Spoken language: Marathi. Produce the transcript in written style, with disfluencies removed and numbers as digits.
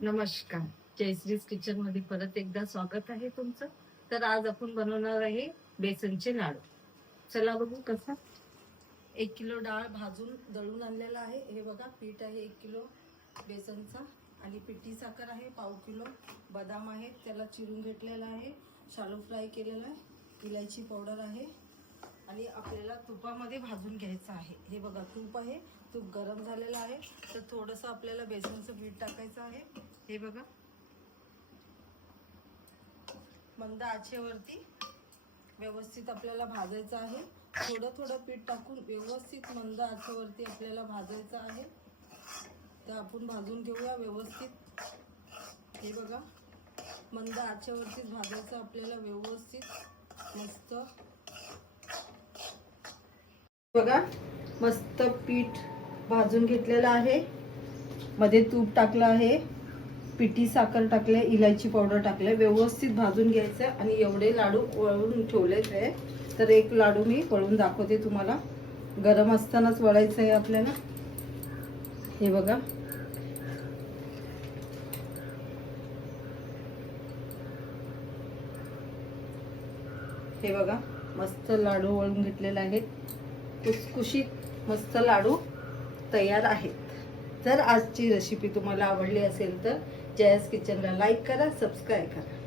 नमस्कार, जयश्रीज किचन मध्ये परत एकदा स्वागत आहे तुमचं. तर आज आपण बनवणार आहे बेसनचे लाडू. चला बघू कसं. 1 किलो डाळ भाजून दळून आणलेला आहे. हे बघा, पीठ आहे 1 किलो बेसनचा आणि पिठी साखर आहे 1/2 किलो. बदाम आहे, त्याला चिरून घेतलेला आहे, शालो फ्राय केलेला आहे. इलायची पावडर आहे आणि आपल्याला तुपामध्ये भाजून घ्यायचं आहे. हे बघा, तूप आहे, तूप गरम झालेलं आहे. तर थोडंसं आपल्याला बेसनचं पीठ टाकायचं आहे. हे बघा, मंद आचेवरती व्यवस्थित आपल्याला भाजायचं आहे. थोडं थोडं पीठ टाकून व्यवस्थित मंद आचेवरती आपल्याला भाजायचं आहे. तर आपण भाजून घेऊया व्यवस्थित. हे बघा, मंद आचेवरतीच भाजायचं आपल्याला व्यवस्थित मस्त. बघा, मस्त पीठ भाजून घेतलेलं आहे. मध्ये तूप टाकलं आहे, पिठी साखर टाकले, इलायची पावडर टाकले. व्यवस्थित भाजून घ्यायचं आणि एवढे लाडू वळून ठेवलेच आहे. तर एक लाडू मी वळून दाखवते तुम्हाला. गरम असतानाच वळायचं आहे आपल्याला. हे बघा, हे बघा, मस्त लाडू वळून घेतलेले आहेत. खुसखुशीत मस्त लाडू तयार आहेत. जर आजची रेसिपी तुम्हाला आवडली असेल तर जयास किचनला लाईक करा, सबस्क्राईब करा.